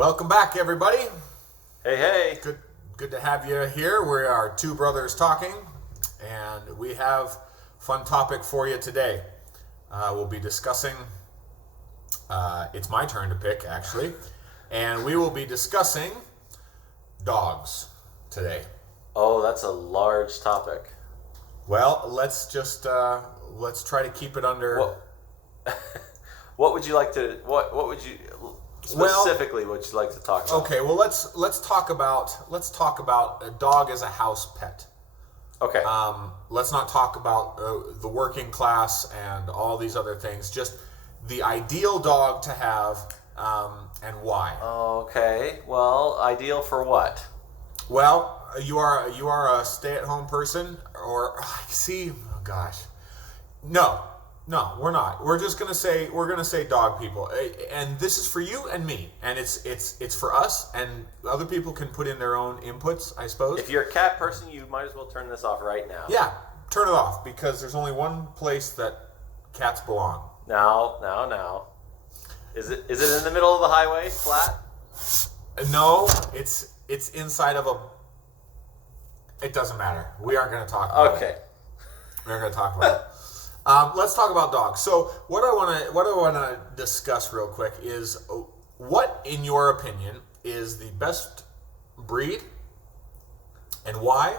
Welcome back, everybody. Hey, hey. Good to have you here. We are two brothers talking, and we have a fun topic for you today. We'll be discussing, it's my turn to pick, actually, and we will be discussing dogs today. Oh, that's a large topic. Well, let's try to keep it under... What would you like to... What would you... Specifically, what would you like to talk about? Okay, well, let's talk about a dog as a house pet. Okay. Let's not talk about the working class and all these other things. Just the ideal dog to have, and why. Okay. Well, ideal for what? Well, you are a stay-at-home person, or see, oh gosh, no, we're not. We're gonna say dog people, and this is for you and me, and it's for us, and other people can put in their own inputs, I suppose. If you're a cat person, you might as well turn this off right now. Yeah, turn it off, because there's only one place that cats belong. Now. Is it in the middle of the highway, flat? No, it's inside of a... It doesn't matter. We aren't going to talk about it. Okay. We aren't going to talk about it. Let's talk about dogs. So what I want to discuss real quick is what, in your opinion, is the best breed and why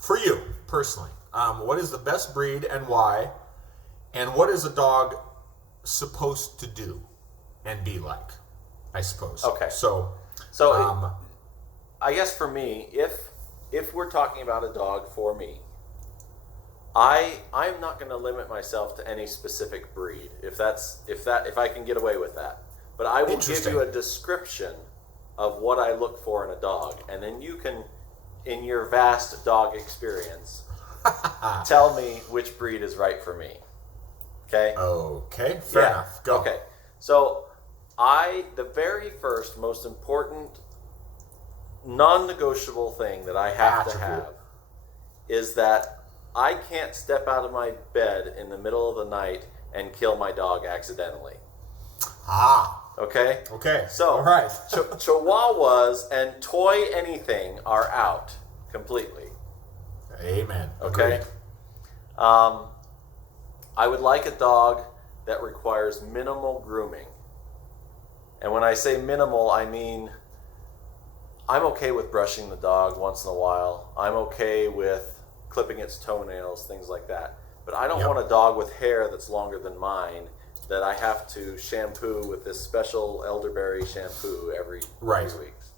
for you personally. What is the best breed and why, and what is a dog supposed to do and be like, I suppose. Okay. So I guess for me, if we're talking about a dog for me, I'm not going to limit myself to any specific breed if I can get away with that. But I will give you a description of what I look for in a dog, and then you can, in your vast dog experience, tell me which breed is right for me. Okay? Okay, fair enough. Go. Okay. So the very first most important non-negotiable thing that I have to have is that I can't step out of my bed in the middle of the night and kill my dog accidentally. Okay? Okay. So, all right. Chihuahuas and toy anything are out completely. Amen. Okay? I would like a dog that requires minimal grooming. And when I say minimal, I mean I'm okay with brushing the dog once in a while. I'm okay with clipping its toenails, things like that. But I don't want a dog with hair that's longer than mine that I have to shampoo with this special elderberry shampoo every 3 weeks.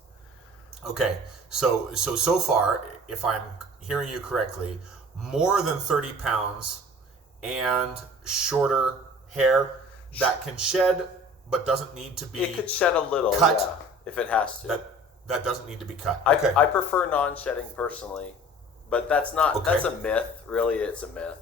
Okay, so far, if I'm hearing you correctly, more than 30 pounds and shorter hair that can shed but doesn't need to be It could shed a little, cut, if it has to. That doesn't need to be cut. I prefer non-shedding personally, but that's a myth. Really, it's a myth.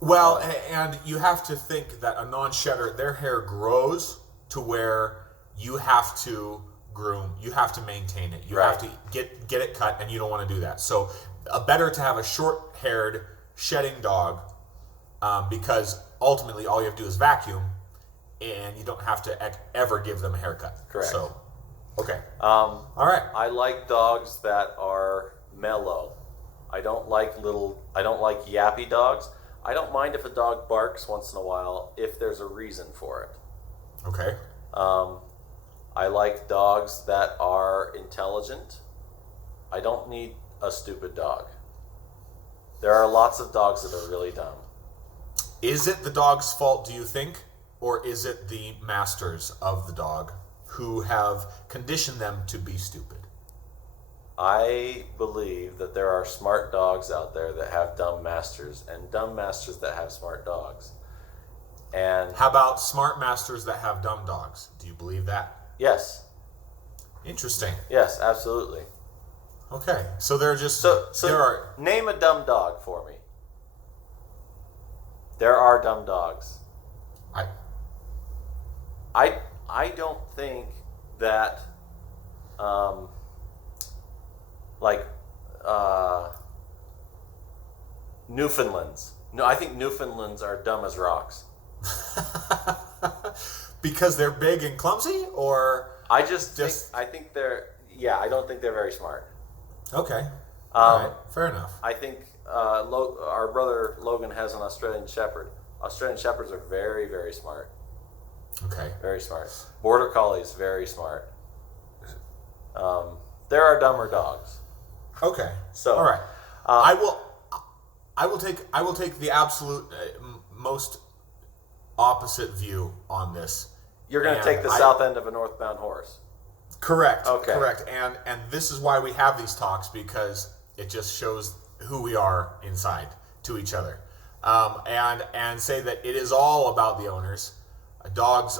Well, and you have to think that a non-shedder, their hair grows to where you have to groom, you have to maintain it, you have to get it cut, and you don't want to do that. So, better to have a short-haired shedding dog, because ultimately all you have to do is vacuum, and you don't have to ever give them a haircut. Correct. So, okay. All right. I like dogs that are mellow. I don't like yappy dogs. I don't mind if a dog barks once in a while if there's a reason for it. Okay. I like dogs that are intelligent. I don't need a stupid dog. There are lots of dogs that are really dumb. Is it the dog's fault, do you think? Or is it the masters of the dog who have conditioned them to be stupid? I believe that there are smart dogs out there that have dumb masters, and dumb masters that have smart dogs. And how about smart masters that have dumb dogs? Do you believe that? Yes. Interesting. Yes, absolutely. Okay, so they're just name a dumb dog for me. There are dumb dogs. I don't think that Newfoundlands. No, I think Newfoundlands are dumb as rocks. Because they're big and clumsy, or I think they're. Yeah, I don't think they're very smart. Okay. All right. Fair enough. I think our brother Logan has an Australian Shepherd. Australian Shepherds are very, very smart. Okay. Very smart. Border Collies, very smart. There are dumber dogs. Okay. So, all right. I will take the absolute most opposite view on this. You're going to take the south end of a northbound horse. Correct. Okay. Correct. And this is why we have these talks, because it just shows who we are inside to each other. And say that it is all about the owners. Dogs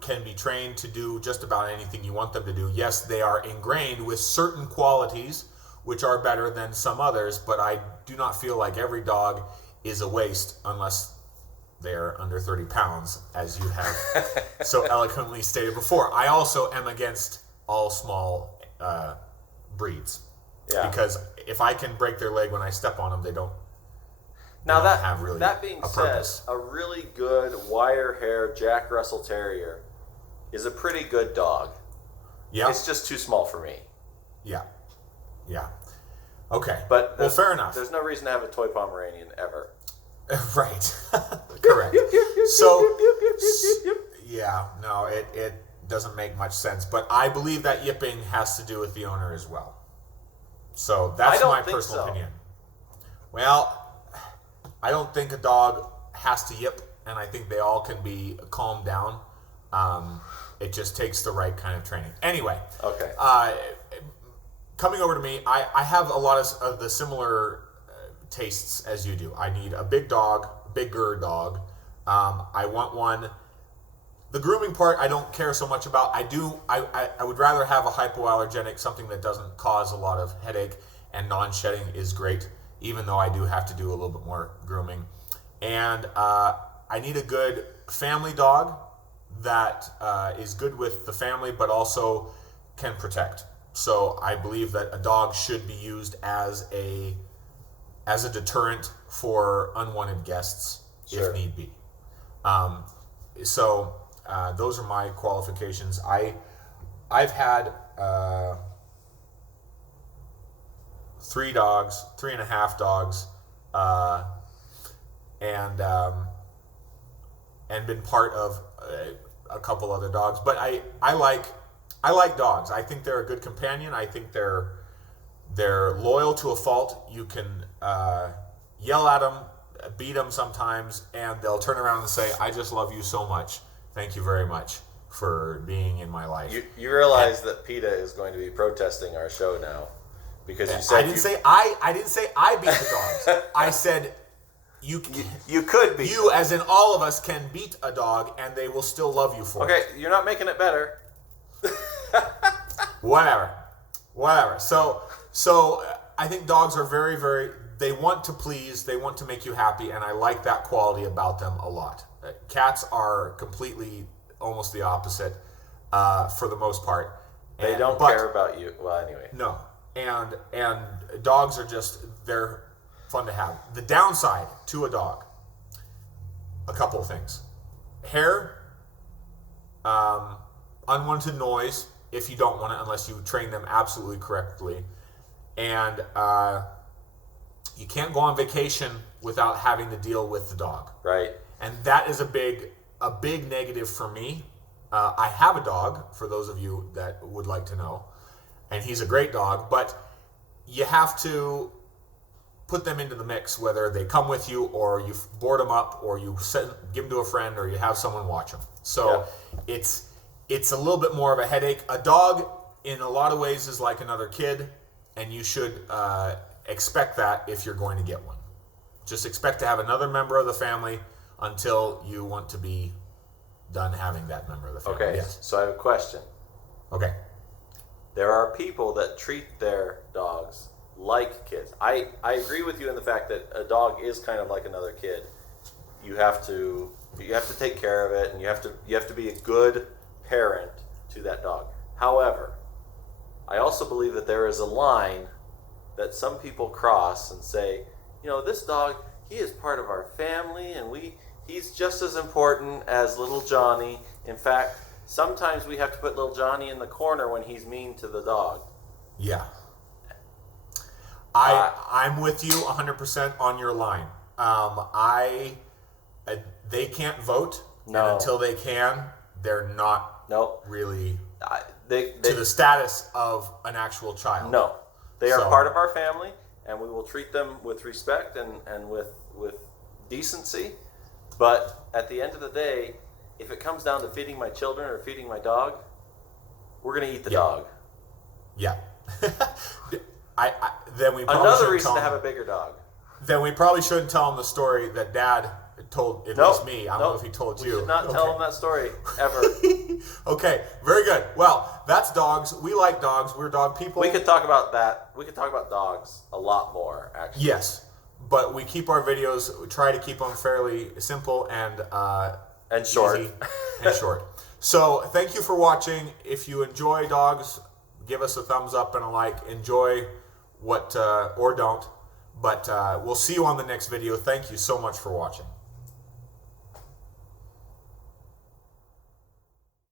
can be trained to do just about anything you want them to do. Yes, they are ingrained with certain qualities which are better than some others, but I do not feel like every dog is a waste unless they're under 30 pounds, as you have so eloquently stated before. I also am against all small breeds. Yeah. Because if I can break their leg when I step on them, they don't. Now that being said, a really good wire hair Jack Russell Terrier is a pretty good dog. Yeah. It's just too small for me. Yeah. Yeah. Okay. But fair enough. There's no reason to have a toy Pomeranian ever. Right. Correct. So, yeah, no, it doesn't make much sense. But I believe that yipping has to do with the owner as well. So that's my personal opinion. Well, I don't think a dog has to yip, and I think they all can be calmed down. It just takes the right kind of training. Anyway. Okay. Coming over to me, I have a lot of the similar tastes as you do. I need a big dog, bigger dog. I want one. The grooming part, I don't care so much about. I would rather have a hypoallergenic, something that doesn't cause a lot of headache, and non-shedding is great, even though I do have to do a little bit more grooming. And I need a good family dog that is good with the family, but also can protect. So I believe that a dog should be used as a deterrent for unwanted guests, if need be. So those are my qualifications. I've had 3 dogs, 3.5 dogs, and been part of a couple other dogs. But I like dogs. I think they're a good companion. I think they're loyal to a fault. You can yell at them, beat them sometimes, and they'll turn around and say, "I just love you so much. Thank you very much for being in my life." You realize that PETA is going to be protesting our show now because you said I didn't say I beat the dogs. I said you could beat. You, as in all of us, can beat a dog, and they will still love you for it. Okay, you're not making it better. Whatever. So I think dogs are very, very. They want to please. They want to make you happy, and I like that quality about them a lot. Cats are completely almost the opposite for the most part. They don't care about you. Well, anyway. No, and dogs are they're fun to have. The downside to a dog, a couple of things: hair, unwanted noise if you don't want it, unless you train them absolutely correctly, and you can't go on vacation without having to deal with the dog. Right. And that is a big negative for me. I have a dog, for those of you that would like to know, and he's a great dog, but you have to put them into the mix, whether they come with you or you board them up or you give them to a friend or you have someone watch them. So it's a little bit more of a headache. A dog, in a lot of ways, is like another kid, and you should expect that if you're going to get one. Just expect to have another member of the family until you want to be done having that member of the family. Okay, yes. So I have a question. Okay. There are people that treat their dogs like kids. I agree with you in the fact that a dog is kind of like another kid. You have to take care of it, and you have to be a good parent to that dog. However, I also believe that there is a line that some people cross and say, this dog, he is part of our family, and he's just as important as little Johnny. In fact, sometimes we have to put little Johnny in the corner when he's mean to the dog. Yeah. I'm with you 100% on your line. They can't vote. No. And until they can, they're not Nope. really They, to the status of an actual child. No. They are So- part of our family, and we will treat them with respect and with decency. But at the end of the day, if it comes down to feeding my children or feeding my dog, we're going to eat the dog. Yeah. Then we probably Another shouldn't reason tell to them- have a bigger dog. Then we probably shouldn't tell them the story that Dad told, at least me. I don't know if he told you. We should not tell them that story ever. Okay, very good. Well, that's dogs. We like dogs. We're dog people. We could talk about that. We could talk about dogs a lot more, actually. Yes, but we keep our videos, we try to keep them fairly simple and short. easy and short. So thank you for watching. If you enjoy dogs, give us a thumbs up and a like. Enjoy what, or don't. But we'll see you on the next video. Thank you so much for watching.